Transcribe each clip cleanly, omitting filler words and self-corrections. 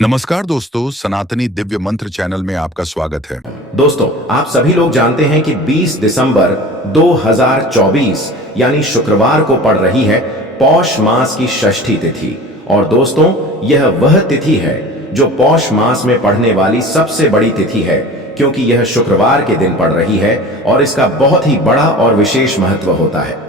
नमस्कार दोस्तों, सनातनी दिव्य मंत्र चैनल में आपका स्वागत है। दोस्तों, आप सभी लोग जानते हैं कि 20 दिसंबर 2024 यानी शुक्रवार को पड़ रही है पौष मास की षष्ठी तिथि। और दोस्तों, यह वह तिथि है जो पौष मास में पड़ने वाली सबसे बड़ी तिथि है, क्योंकि यह शुक्रवार के दिन पड़ रही है और इसका बहुत ही बड़ा और विशेष महत्व होता है।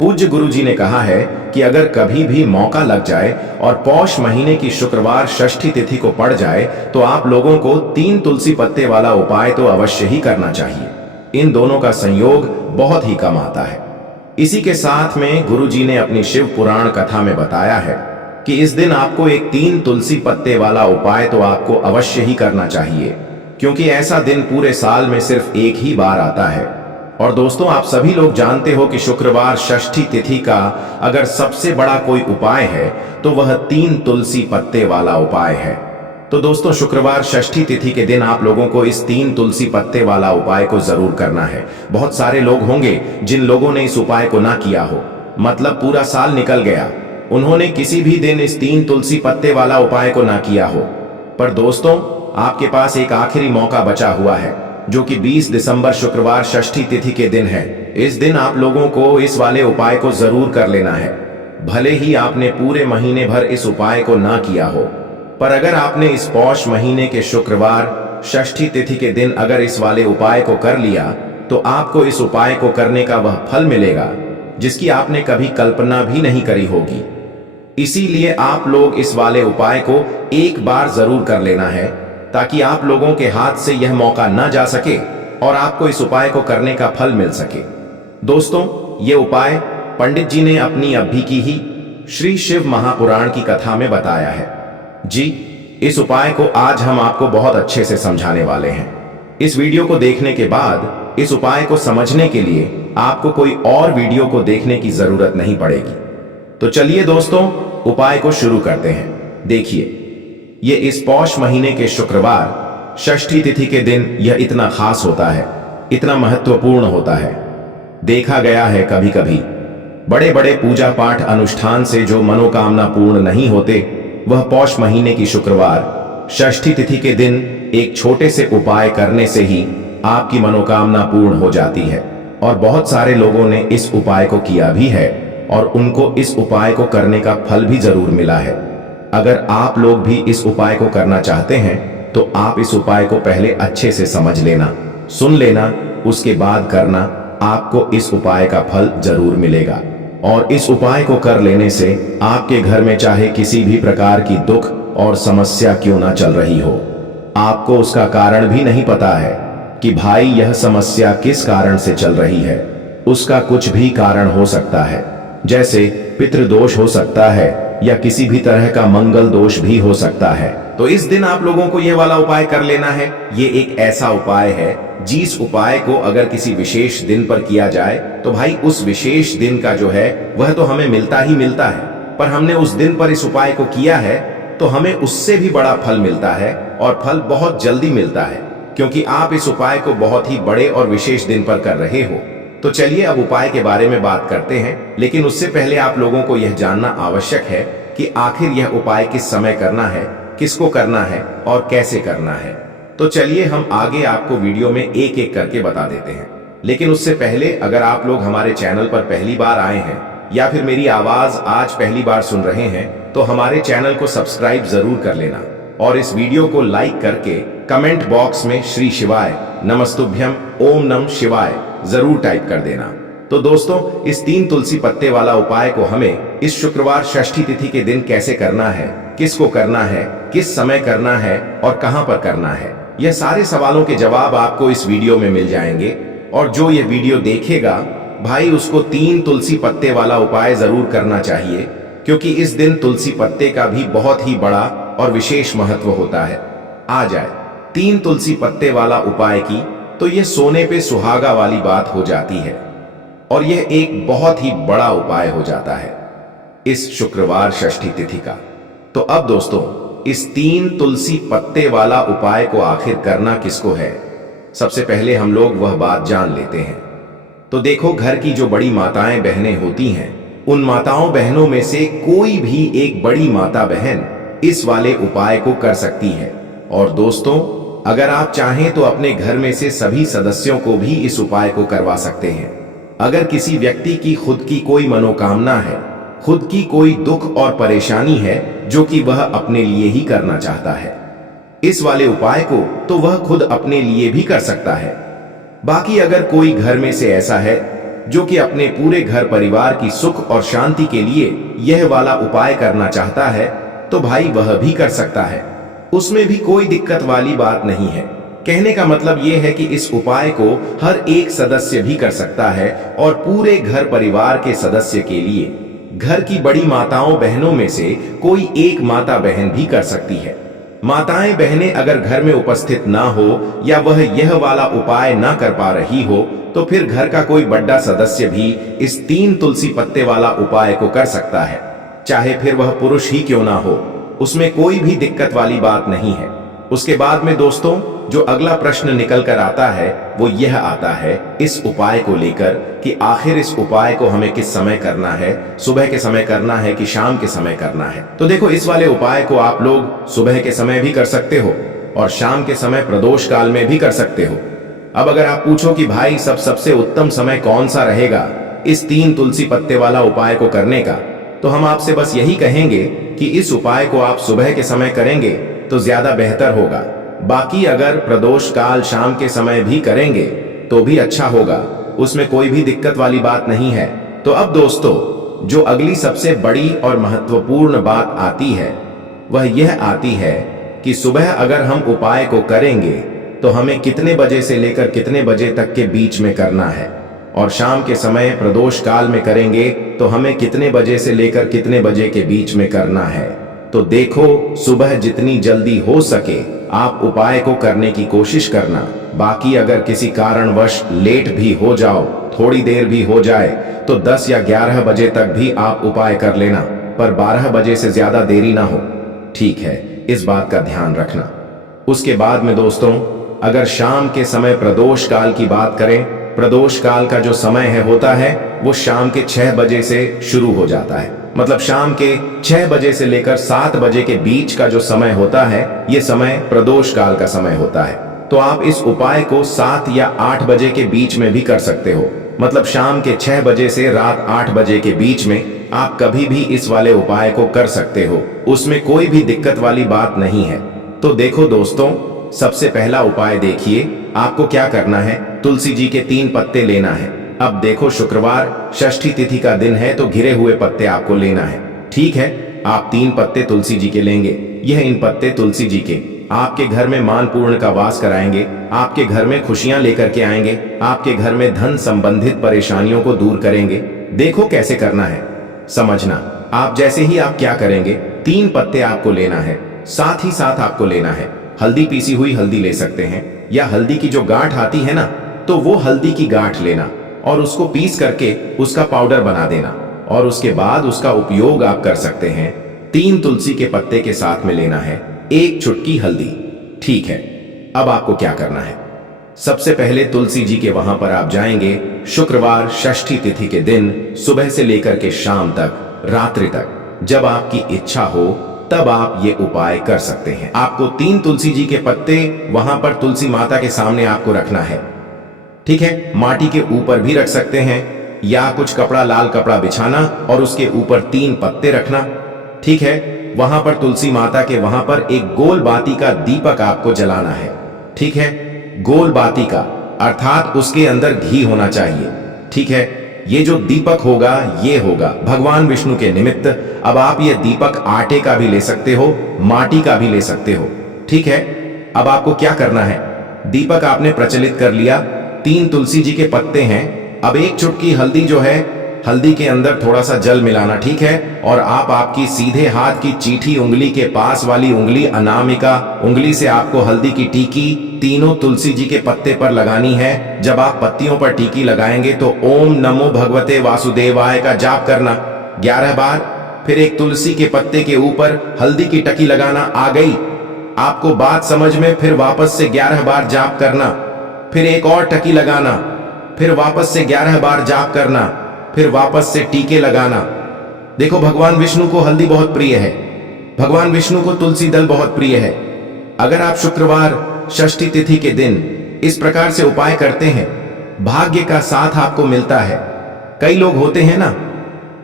पूज्य गुरु जी ने कहा है कि अगर कभी भी मौका लग जाए और पौष महीने की शुक्रवार षष्ठी तिथि को पड़ जाए तो आप लोगों को 3 तुलसी पत्ते वाला उपाय तो अवश्य ही करना चाहिए। इन दोनों का संयोग बहुत ही कम आता है। इसी के साथ में गुरु जी ने अपनी शिव पुराण कथा में बताया है कि इस दिन आपको एक 3 तुलसी पत्ते वाला उपाय तो आपको अवश्य ही करना चाहिए, क्योंकि ऐसा दिन पूरे साल में सिर्फ एक ही बार आता है। और दोस्तों, आप सभी लोग जानते हो कि शुक्रवार षष्ठी तिथि का अगर सबसे बड़ा कोई उपाय है तो वह 3 तुलसी पत्ते वाला उपाय है। तो दोस्तों, शुक्रवार षष्ठी तिथि के दिन आप लोगों को इस 3 तुलसी पत्ते वाला उपाय को जरूर करना है। बहुत सारे लोग होंगे जिन लोगों ने इस उपाय को ना किया हो, मतलब पूरा साल निकल गया, उन्होंने किसी भी दिन इस 3 तुलसी पत्ते वाला उपाय को ना किया हो। पर दोस्तों, आपके पास एक आखिरी मौका बचा हुआ है, जो कि 20 दिसंबर शुक्रवार षष्ठी तिथि के दिन है। इस दिन आप लोगों को इस वाले उपाय को जरूर कर लेना है। भले ही आपने पूरे महीने भर इस उपाय को ना किया हो, पर अगर आपने इस पौष महीने के शुक्रवार षष्ठी तिथि के दिन अगर इस वाले उपाय को कर लिया तो आपको इस उपाय को करने का वह फल मिलेगा जिसकी आपने कभी कल्पना भी नहीं करी होगी। इसीलिए आप लोग इस वाले उपाय को एक बार जरूर कर लेना है, ताकि आप लोगों के हाथ से यह मौका ना जा सके और आपको इस उपाय को करने का फल मिल सके। दोस्तों, यह उपाय पंडित जी ने अपनी अभी की ही श्री शिव महापुराण की कथा में बताया है। जी, इस उपाय को आज हम आपको बहुत अच्छे से समझाने वाले हैं। इस वीडियो को देखने के बाद इस उपाय को समझने के लिए आपको कोई और वीडियो को देखने की जरूरत नहीं पड़ेगी। तो चलिए दोस्तों, उपाय को शुरू करते हैं। देखिए, ये इस पौष महीने के शुक्रवार षष्ठी तिथि के दिन यह इतना खास होता है, इतना महत्वपूर्ण होता है। देखा गया है कभी कभी बड़े बड़े पूजा पाठ अनुष्ठान से जो मनोकामना पूर्ण नहीं होते, वह पौष महीने की शुक्रवार षष्ठी तिथि के दिन एक छोटे से उपाय करने से ही आपकी मनोकामना पूर्ण हो जाती है। और बहुत सारे लोगों ने इस उपाय को किया भी है और उनको इस उपाय को करने का फल भी जरूर मिला है। अगर आप लोग भी इस उपाय को करना चाहते हैं तो आप इस उपाय को पहले अच्छे से समझ लेना, सुन लेना, उसके बाद करना। आपको इस उपाय का फल जरूर मिलेगा। और इस उपाय को कर लेने से आपके घर में चाहे किसी भी प्रकार की दुख और समस्या क्यों ना चल रही हो, आपको उसका कारण भी नहीं पता है कि भाई यह समस्या किस कारण से चल रही है। उसका कुछ भी कारण हो सकता है, जैसे पितृदोष हो सकता है या किसी भी तरह का मंगल दोष भी हो सकता है। तो इस दिन आप लोगों को यह वाला उपाय कर लेना है। ये एक ऐसा उपाय है जिस उपाय को अगर किसी विशेष दिन पर किया जाए तो भाई उस विशेष दिन का जो है वह तो हमें मिलता ही मिलता है, पर हमने उस दिन पर इस उपाय को किया है तो हमें उससे भी बड़ा फल मिलता है, और फल बहुत जल्दी मिलता है, क्योंकि आप इस उपाय को बहुत ही बड़े और विशेष दिन पर कर रहे हो। तो चलिए अब उपाय के बारे में बात करते हैं, लेकिन उससे पहले आप लोगों को यह जानना आवश्यक है कि आखिर यह उपाय किस समय करना है, किसको करना है और कैसे करना है। तो चलिए हम आगे आपको वीडियो में एक एक करके बता देते हैं। लेकिन उससे पहले अगर आप लोग हमारे चैनल पर पहली बार आए हैं या फिर मेरी आवाज आज पहली बार सुन रहे हैं तो हमारे चैनल को सब्सक्राइब जरूर कर लेना और इस वीडियो को लाइक करके कमेंट बॉक्स में श्री शिवाय नमस्तुभ्यम ओम नमः शिवाय जरूर टाइप कर देना। तो दोस्तों, इस 3 तुलसी पत्ते वाला उपाय को हमें इस शुक्रवार षष्ठी तिथि के दिन कैसे करना है, किसको करना है, किस समय करना है और कहां पर करना है, यह सारे सवालों के जवाब आपको इस वीडियो में मिल जाएंगे। और जो यह वीडियो देखेगा भाई उसको 3 तुलसी पत्ते वाला उपाय जरूर करना चाहिए, क्योंकि इस दिन तुलसी पत्ते का भी बहुत ही बड़ा और विशेष महत्व होता है। आ जाए 3 तुलसी पत्ते वाला उपाय की तो यह सोने पे सुहागा वाली बात हो जाती है और यह एक बहुत ही बड़ा उपाय हो जाता है इस शुक्रवार षष्ठी तिथि का। तो अब दोस्तों, इस 3 तुलसी पत्ते वाला उपाय को आखिर करना किसको है, सबसे पहले हम लोग वह बात जान लेते हैं। तो देखो, घर की जो बड़ी माताएं बहनें होती हैं, उन माताओं बहनों में से कोई भी एक बड़ी माता बहन इस वाले उपाय को कर सकती है। और दोस्तों, अगर आप चाहें तो अपने घर में से सभी सदस्यों को भी इस उपाय को करवा सकते हैं। अगर किसी व्यक्ति की खुद की कोई मनोकामना है, खुद की कोई दुख और परेशानी है जो कि वह अपने लिए ही करना चाहता है, इस वाले उपाय को तो वह खुद अपने लिए भी कर सकता है। बाकी अगर कोई घर में से ऐसा है जो कि अपने पूरे घर परिवार की सुख और शांति के लिए यह वाला उपाय करना चाहता है, तो भाई वह भी कर सकता है, उसमें भी कोई दिक्कत वाली बात नहीं है। कहने का मतलब यह है कि इस उपाय को हर एक सदस्य भी कर सकता है और पूरे घर परिवार के सदस्य के लिए घर की बड़ी माताओं बहनों में से कोई एक माता बहन भी कर सकती है। माताएं बहनें अगर घर में उपस्थित ना हो या वह यह वाला उपाय ना कर पा रही हो, तो फिर घर का कोई बड़ा सदस्य भी इस 3 तुलसी पत्ते वाला उपाय को कर सकता है, चाहे फिर वह पुरुष ही क्यों ना हो, उसमें कोई भी दिक्कत वाली बात नहीं है। उसके बाद में दोस्तों, जो अगला प्रश्न निकल कर आता है वो यह आता है इस उपाय को लेकर कि आखिर इस उपाय को हमें किस समय करना है, सुबह के समय करना है कि शाम के समय करना है। तो देखो, इस वाले उपाय को आप लोग सुबह के समय भी कर सकते हो और शाम के समय प्रदोष काल में भी कर सकते हो। अब अगर आप पूछो कि भाई सबसे उत्तम समय कौन सा रहेगा इस 3 तुलसी पत्ते वाला उपाय को करने का, तो हम आपसे बस यही कहेंगे कि इस उपाय को आप सुबह के समय करेंगे तो ज्यादा बेहतर होगा। बाकी अगर प्रदोष काल शाम के समय भी करेंगे तो भी अच्छा होगा, उसमें कोई भी दिक्कत वाली बात नहीं है। तो अब दोस्तों, जो अगली सबसे बड़ी और महत्वपूर्ण बात आती है वह यह आती है कि सुबह अगर हम उपाय को करेंगे तो हमें कितने बजे से लेकर कितने बजे तक के बीच में करना है, और शाम के समय प्रदोष काल में करेंगे तो हमें कितने बजे से लेकर कितने बजे के बीच में करना है। तो देखो, सुबह जितनी जल्दी हो सके आप उपाय को करने की कोशिश करना। बाकी अगर किसी कारणवश लेट भी हो जाओ, थोड़ी देर भी हो जाए, तो 10 या 11 बजे तक भी आप उपाय कर लेना, पर 12 बजे से ज्यादा देरी ना हो, ठीक है? इस बात का ध्यान रखना। उसके बाद में दोस्तों, अगर शाम के समय प्रदोष काल की बात करें, प्रदोष काल का जो समय होता है वो शाम के 6 बजे से शुरू हो जाता है। मतलब शाम के 6 बजे से लेकर 7 बजे के बीच का जो समय होता है, ये समय प्रदोष काल का समय होता है। तो आप इस उपाय को 7 या 8 बजे के बीच में भी कर सकते हो। मतलब शाम के 6 बजे से रात 8 बजे के बीच में आप कभी भी इस वाले उपाय को कर सकते हो, उसमें कोई भी दिक्कत वाली बात नहीं है। तो देखो दोस्तों, सबसे पहला उपाय देखिए, आपको क्या करना है, तुलसी जी के 3 पत्ते लेना है। अब देखो, शुक्रवार षष्ठी तिथि का दिन है तो घिरे हुए पत्ते आपको लेना है, ठीक है? आप 3 पत्ते तुलसी जी के लेंगे। यह इन पत्ते तुलसी जी के आपके घर में मानपूर्ण का वास कराएंगे, आपके घर में खुशियां लेकर के आएंगे, आपके घर में धन संबंधित परेशानियों को दूर करेंगे। देखो कैसे करना है, समझना। आप जैसे ही आप क्या करेंगे, 3 पत्ते आपको लेना है, साथ ही साथ आपको लेना है हल्दी, पीसी हुई हल्दी ले सकते हैं, या हल्दी की जो गांठ आती है ना, तो वो हल्दी की गांठ लेना और उसको पीस करके उसका पाउडर बना देना, और उसके बाद उसका उपयोग आप कर सकते हैं। 3 तुलसी के पत्ते के साथ में लेना है 1 चुटकी हल्दी, ठीक है? अब आपको क्या करना है, सबसे पहले तुलसी जी के वहां पर आप जाएंगे शुक्रवार षष्ठी तिथि के दिन सुबह से लेकर के शाम तक, रात्रि तक, जब आपकी इच्छा हो तब आप ये उपाय कर सकते हैं। आपको 3 तुलसी जी के पत्ते वहां पर तुलसी माता के सामने आपको रखना है, ठीक है? माटी के ऊपर भी रख सकते हैं या कुछ कपड़ा, लाल कपड़ा बिछाना और उसके ऊपर 3 पत्ते रखना, ठीक है? वहां पर तुलसी माता के वहां पर एक गोल बाती का दीपक आपको जलाना है, ठीक है? गोल बाती का, अर्थात उसके अंदर घी होना चाहिए, ठीक है? ये जो दीपक होगा ये होगा भगवान विष्णु के निमित्त। अब आप ये दीपक आटे का भी ले सकते हो, माटी का भी ले सकते हो, ठीक है? अब आपको क्या करना है, दीपक आपने प्रचलित कर लिया, 3 तुलसी जी के पत्ते हैं, अब 1 चुटकी हल्दी जो है, हल्दी के अंदर थोड़ा सा जल मिलाना, ठीक है? और आप आपकी सीधे हाथ की चीठी उंगली के पास वाली उंगली अनामिका उंगली से आपको हल्दी की टीकी तीनों तुलसी जी के पत्ते पर लगानी है। जब आप पत्तियों पर टीकी लगाएंगे तो ओम नमो भगवते वासुदेवाय का जाप करना 11 बार, फिर एक तुलसी के पत्ते के ऊपर हल्दी की टकी लगाना। आ गई आपको बात समझ में? फिर वापस से 11 बार जाप करना, फिर एक और टकी लगाना, फिर वापस से 11 बार जाप करना, फिर वापस से टीके लगाना। देखो, भगवान विष्णु को हल्दी बहुत प्रिय है, भगवान विष्णु को तुलसी दल बहुत प्रिय है। अगर आप शुक्रवार षष्ठी तिथि के दिन इस प्रकार से उपाय करते हैं, भाग्य का साथ आपको मिलता है। कई लोग होते हैं ना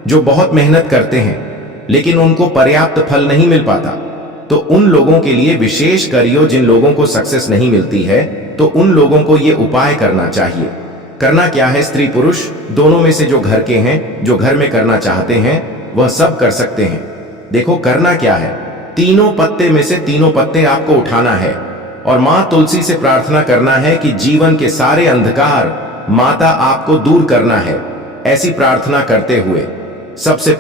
जो बहुत मेहनत करते हैं लेकिन उनको पर्याप्त फल नहीं मिल पाता, तो उन लोगों के लिए विशेष करियो। जिन लोगों को सक्सेस नहीं मिलती है तो उन लोगों को यह उपाय करना चाहिए। करना क्या है, स्त्री पुरुष दोनों में से जो घर के हैं, जो घर में करना चाहते हैं, वह सब कर सकते हैं। देखो करना क्या है, तीनों पत्ते में से तीनों पत्ते आपको उठाना है और मां तुलसी से प्रार्थना करना है कि जीवन के सारे अंधकार माता आपको दूर करना है। ऐसी प्रार्थना करते हुए सबसे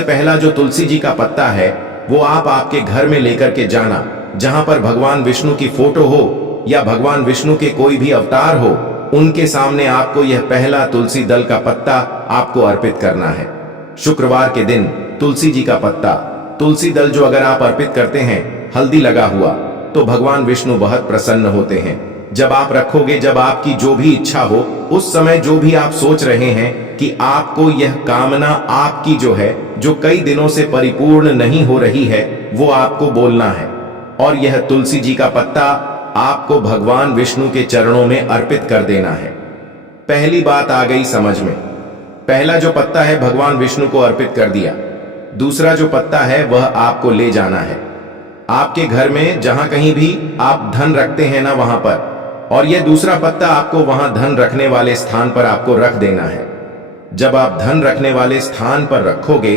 पहला जो तुलसी जी का पत्ता है वो आप आपके घर में लेकर के जाना। जहां पर भगवान विष्णु की फोटो हो या भगवान विष्णु के कोई भी अवतार हो, उनके सामने आपको यह पहला तुलसी दल का पत्ता आपको अर्पित करना है। शुक्रवार के दिन तुलसी जी का पत्ता, तुलसी दल जो अगर आप अर्पित करते हैं हल्दी लगा हुआ, तो भगवान विष्णु बहुत प्रसन्न होते हैं। जब आप रखोगे, जब आपकी जो भी इच्छा हो, उस समय जो भी आप सोच रहे हैं कि आपको यह कामना आपकी जो है, जो कई दिनों से परिपूर्ण नहीं हो रही है, वो आपको बोलना है और यह तुलसी जी का पत्ता आपको भगवान विष्णु के चरणों में अर्पित कर देना है। पहली बात आ गई समझ में। पहला जो पत्ता है भगवान विष्णु को अर्पित कर दिया। दूसरा जो पत्ता है वह आपको ले जाना है आपके घर में, जहां कहीं भी आप धन रखते हैं ना वहां पर, और यह दूसरा पत्ता आपको वहां धन रखने वाले स्थान पर आपको रख देना है। जब आप धन रखने वाले स्थान पर रखोगे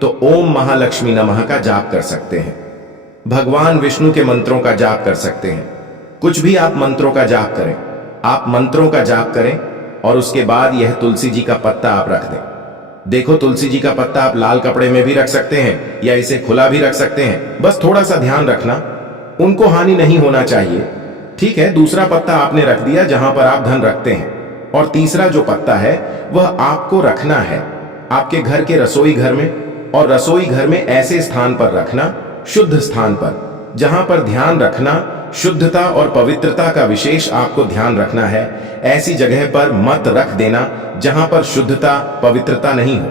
तो ओम महालक्ष्मी नमः का जाप कर सकते हैं, भगवान विष्णु के मंत्रों का जाप कर सकते हैं। कुछ भी आप मंत्रों का जाप करें, आप मंत्रों का जाप करें और उसके बाद यह तुलसी जी का पत्ता आप रख दें। देखो तुलसी जी का पत्ता आप लाल कपड़े में भी रख सकते हैं या इसे खुला भी रख सकते हैं। बस थोड़ा सा ध्यान रखना, उनको हानि नहीं होना चाहिए। ठीक है, दूसरा पत्ता आपने रख दिया जहां पर आप धन रखते हैं, और तीसरा जो पत्ता है वह आपको रखना है आपके घर के रसोई घर में, और रसोई घर में ऐसे स्थान पर रखना, शुद्ध स्थान पर, जहां पर ध्यान रखना, शुद्धता और पवित्रता का विशेष आपको ध्यान रखना है। ऐसी जगह पर मत रख देना जहां पर शुद्धता पवित्रता नहीं हो।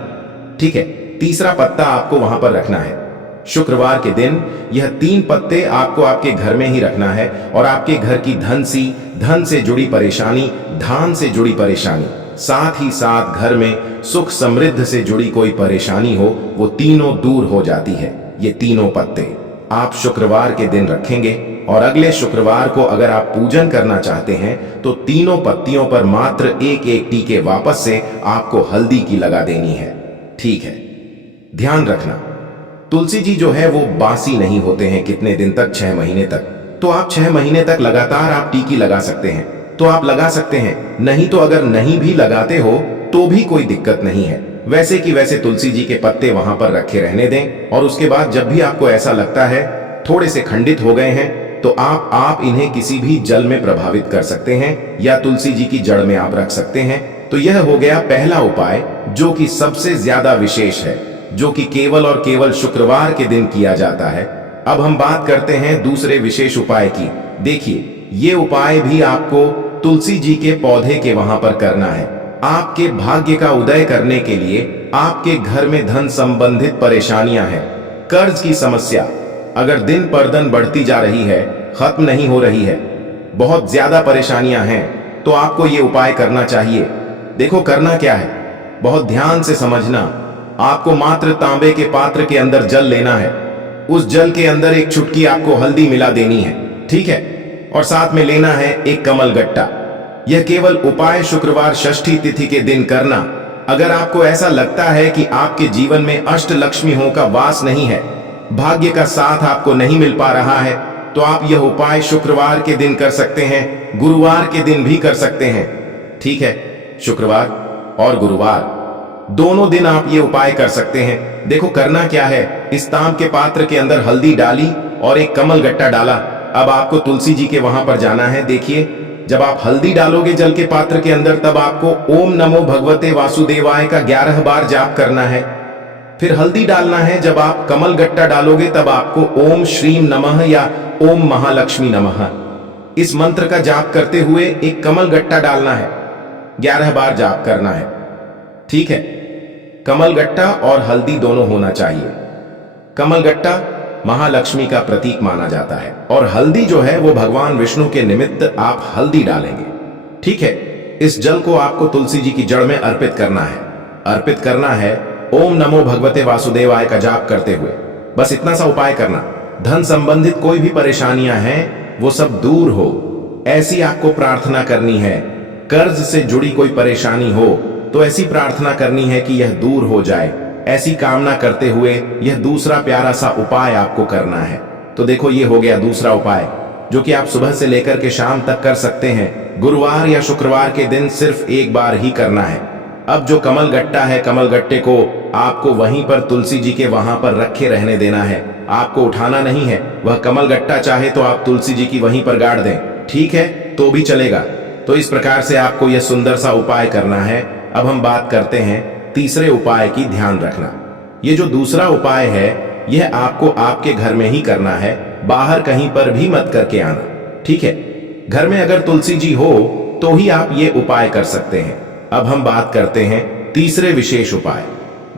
ठीक है, तीसरा पत्ता आपको वहां पर रखना है। शुक्रवार के दिन यह 3 पत्ते आपको आपके घर में ही रखना है और आपके घर की धन से जुड़ी परेशानी, धान से जुड़ी परेशानी, साथ ही साथ घर में सुख समृद्ध से जुड़ी कोई परेशानी हो, वो तीनों दूर हो जाती है। ये तीनों पत्ते आप शुक्रवार के दिन रखेंगे और अगले शुक्रवार को अगर आप पूजन करना चाहते हैं तो तीनों पत्तियों पर मात्र एक एक टीके वापस से आपको हल्दी की लगा देनी है। ठीक है, ध्यान रखना तुलसी जी जो है वो बासी नहीं होते हैं कितने दिन तक, 6 महीने तक। तो आप 6 महीने तक लगातार आप टीकी लगा सकते हैं, तो आप लगा सकते हैं। नहीं तो अगर नहीं भी लगाते हो तो भी कोई दिक्कत नहीं है। वैसे कि वैसे तुलसी जी के पत्ते वहां पर रखे रहने दें और उसके बाद जब भी आपको ऐसा लगता है थोड़े से खंडित हो गए हैं तो आप इन्हें किसी भी जल में प्रभावित कर सकते हैं या तुलसी जी की जड़ में आप रख सकते हैं। तो यह हो गया पहला उपाय जो कि सबसे ज्यादा विशेष है, जो कि केवल और केवल शुक्रवार के दिन किया जाता है। अब हम बात करते हैं दूसरे विशेष उपाय की। देखिए, ये उपाय भी आपको तुलसी जी के पौधे के वहां पर करना है। आपके भाग्य का उदय करने के लिए आपके घर में धन संबंधित परेशानियां हैं, कर्ज की समस्या अगर दिन पर दिन बढ़ती जा रही है, खत्म नहीं हो रही है, बहुत ज्यादा परेशानियां हैं, तो आपको ये उपाय करना चाहिए। देखो करना क्या है, बहुत ध्यान से समझना। आपको मात्र तांबे के पात्र के अंदर जल लेना है, उस जल के अंदर एक चुटकी आपको हल्दी मिला देनी है। ठीक है, और साथ में लेना है एक कमल गट्टा। यह केवल उपाय शुक्रवार षष्ठी तिथि के दिन करना। अगर आपको ऐसा लगता है कि आपके जीवन में अष्ट लक्ष्मियों का वास नहीं है, भाग्य का साथ आपको नहीं मिल पा रहा है, तो आप यह उपाय शुक्रवार के दिन कर सकते हैं, गुरुवार के दिन भी कर सकते हैं। ठीक है, शुक्रवार और गुरुवार दोनों दिन आप ये उपाय कर सकते हैं। देखो करना क्या है, इस तांब के पात्र के अंदर हल्दी डाली और एक कमल गट्टा डाला। अब आपको तुलसी जी के वहां पर जाना है। देखिए, जब आप हल्दी डालोगे जल के पात्र के अंदर, तब आपको ओम नमो भगवते वासुदेवाय का 11 बार जाप करना है। फिर हल्दी डालना है। जब आप कमल गट्टा डालोगे तब आपको ओम श्रीम नमः या ओम महालक्ष्मी नमः इस मंत्र का जाप करते हुए एक कमल गट्टा डालना है, 11 बार जाप करना है। ठीक है, कमल गट्टा और हल्दी दोनों होना चाहिए। कमलगट्टा महालक्ष्मी का प्रतीक माना जाता है और हल्दी जो है वो भगवान विष्णु के निमित्त आप हल्दी डालेंगे। ठीक है, इस जल को आपको तुलसी जी की जड़ में अर्पित करना है। अर्पित करना है ओम नमो भगवते वासुदेवाय का जाप करते हुए। बस इतना सा उपाय करना। धन संबंधित कोई भी परेशानियां हैं वो सब दूर हो, ऐसी आपको प्रार्थना करनी है। कर्ज से जुड़ी कोई परेशानी हो तो ऐसी प्रार्थना करनी है कि यह दूर हो जाए। ऐसी कामना करते हुए यह दूसरा प्यारा सा उपाय आपको करना है। तो देखो, ये हो गया दूसरा उपाय जो कि आप सुबह से लेकर के शाम तक कर सकते हैं। गुरुवार या शुक्रवार के दिन सिर्फ एक बार ही करना है। अब जो कमलगट्टा है, कमलगट्टे को आपको वहीं पर तुलसी जी के वहां पर रखे रहने देना है। आपको उठाना नहीं है। वह कमलगट्टा चाहे तो आप तुलसी जी की वहीं पर गाड़ दें, ठीक है, तो भी चलेगा। तो इस प्रकार से आपको यह सुंदर सा उपाय करना है। अब हम बात करते हैं तीसरे उपाय की। ध्यान रखना, ये जो दूसरा उपाय है यह आपको आपके घर में ही करना है, बाहर कहीं पर भी मत करके आना। ठीक है, घर में अगर तुलसी जी हो तो ही आप ये उपाय कर सकते हैं। अब हम बात करते हैं तीसरे विशेष उपाय।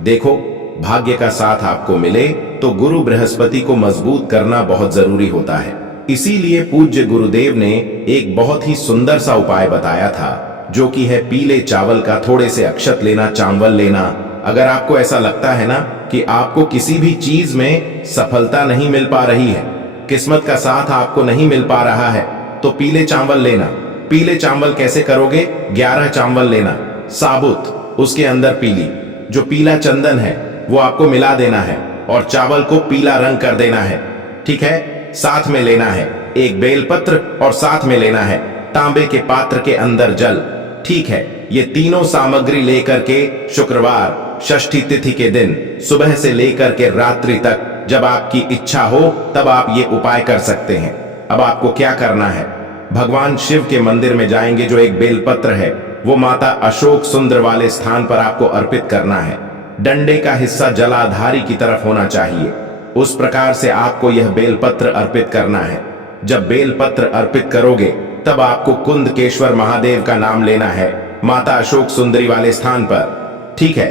देखो, भाग्य का साथ आपको मिले तो गुरु बृहस्पति को मजबूत करना बहुत जरूरी होता है। इसीलिए पूज्य गुरुदेव ने एक बहुत ही सुंदर सा उपाय बताया था, जो कि है पीले चावल का थोड़े से अक्षत लेना, चावल लेना। अगर आपको ऐसा लगता है ना कि आपको किसी भी चीज में सफलता नहीं मिल पा रही है, किस्मत का साथ आपको नहीं मिल पा रहा है, तो पीले चावल लेना। पीले चावल कैसे करोगे? 11 चावल लेना साबुत, उसके अंदर पीली जो पीला चंदन है वो आपको मिला देना है और चावल को पीला रंग कर देना है। ठीक है, साथ में लेना है एक बेलपत्र और साथ में लेना है तांबे के पात्र के अंदर जल। ठीक है, ये तीनों सामग्री लेकर के शुक्रवार षष्ठी तिथि के दिन सुबह से लेकर के रात्रि तक जब आपकी इच्छा हो तब आप ये उपाय कर सकते हैं। अब आपको क्या करना है? भगवान शिव के मंदिर में जाएंगे, जो एक बेलपत्र है वो माता अशोक सुंदर वाले स्थान पर आपको अर्पित करना है। डंडे का हिस्सा जलाधारी की तरफ होना चाहिए, उस प्रकार से आपको यह बेलपत्र अर्पित करना है। जब बेलपत्र अर्पित करोगे तब आपको कुंदकेश्वर महादेव का नाम लेना है, माता अशोक सुंदरी वाले स्थान पर। ठीक है,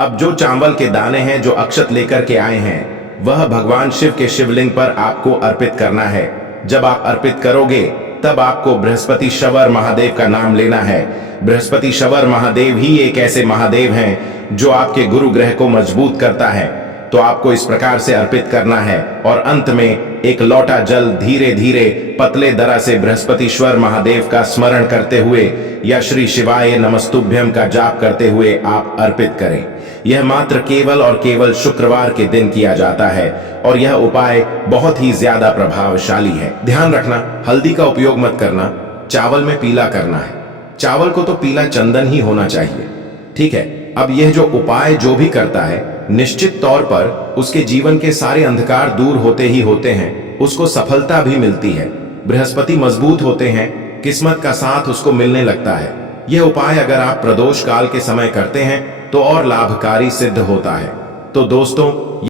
अब जो चावल के दाने हैं जो अक्षत लेकर के आए हैं वह भगवान शिव के शिवलिंग पर आपको अर्पित करना है। जब आप अर्पित करोगे तब आपको बृहस्पति शवर महादेव का नाम लेना है। बृहस्पति शवर महादेव ही एक ऐसे महादेव हैं जो आपके गुरु ग्रह को मजबूत करता है। तो आपको इस प्रकार से अर्पित करना है और अंत में एक लोटा जल धीरे धीरे पतले दरा से बृहस्पतिश्वर महादेव का स्मरण करते हुए या श्री शिवाय नमस्तुभ्यम का जाप करते हुए आप अर्पित करें। यह मात्र केवल और केवल शुक्रवार के दिन किया जाता है और यह उपाय बहुत ही ज्यादा प्रभावशाली है। ध्यान रखना, हल्दी का उपयोग मत करना, चावल में पीला करना है। चावल को तो पीला चंदन ही होना चाहिए। ठीक है, अब यह जो उपाय जो भी करता है निश्चित तौर पर उसके जीवन के सारे अंधकार दूर होते ही होते हैं, उसको सफलता भी मिलती है। बृहस्पति मजबूत होते हैं, किस्मत का साथ उसको मिलने लगता है। यह उपाय अगर आप प्रदोष काल के समय करते हैं तो और लाभकारी सिद्ध होता है। तो दोस्तों,